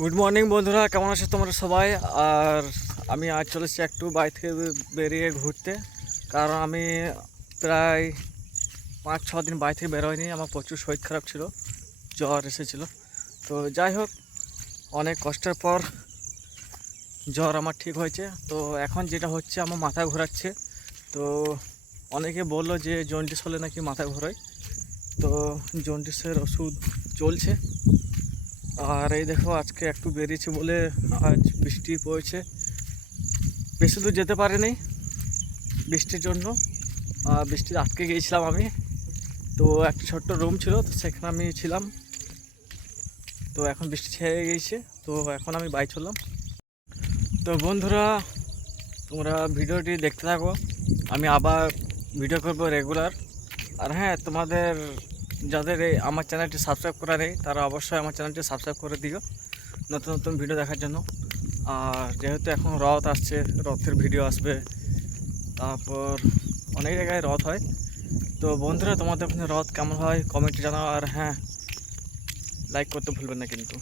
Good morning বন্ধুরা, কেমন আছো তোমরা সবাই? আর আমি আজ চলেছি একটু বাড়ি থেকে বেরিয়ে ঘুরতে। কারণ আমি প্রায় 5-6 দিন বাড়ি থেকে বেরোয়নি। আমার প্রচুর শরীর খারাপ ছিল, জ্বর এসেছিল। তো যাই হোক, অনেক কষ্টের পর জ্বর আমার ঠিক হয়েছে। তো এখন যেটা হচ্ছে, আমার মাথা ঘোরাচ্ছে। তো অনেকে বললো যে জন্ডিস হলে নাকি মাথা ঘোরায়। তো জন্ডিসের ওষুধ চলছে। আর এই দেখো, আজকে একটু বেরিয়েছি বলে আজ বৃষ্টি পড়েছে। বেশি দূর যেতে পারিনি বৃষ্টির জন্য। বৃষ্টিতে আটকে গিয়েছিলাম আমি। তো একটা ছোট্ট রুম ছিল, তো সেখানে আমি ছিলাম। তো এখন বৃষ্টি ছেড়ে গিয়েছে, তো এখন আমি বাইক চললাম। তো বন্ধুরা, তোমরা ভিডিওটি দেখতে থাকো। আমি আবার ভিডিও করবো রেগুলার। আর হ্যাঁ, তোমাদের যাদের আমার চ্যানেলটি সাবস্ক্রাইব করা নেই, তারা অবশ্যই আমার চ্যানেলটি সাবস্ক্রাইব করে দিও নতুন নতুন ভিডিও দেখার জন্য। আর যেহেতু এখন রথ আসছে, রথের ভিডিও আসবে। তারপর অনেক জায়গায় রথ হয়। তো বন্ধুরা, তোমাদের ওখানে রথ কেমন হয় কমেন্টে জানাও। আর হ্যাঁ, লাইক করতে ভুলবেন না কিন্তু।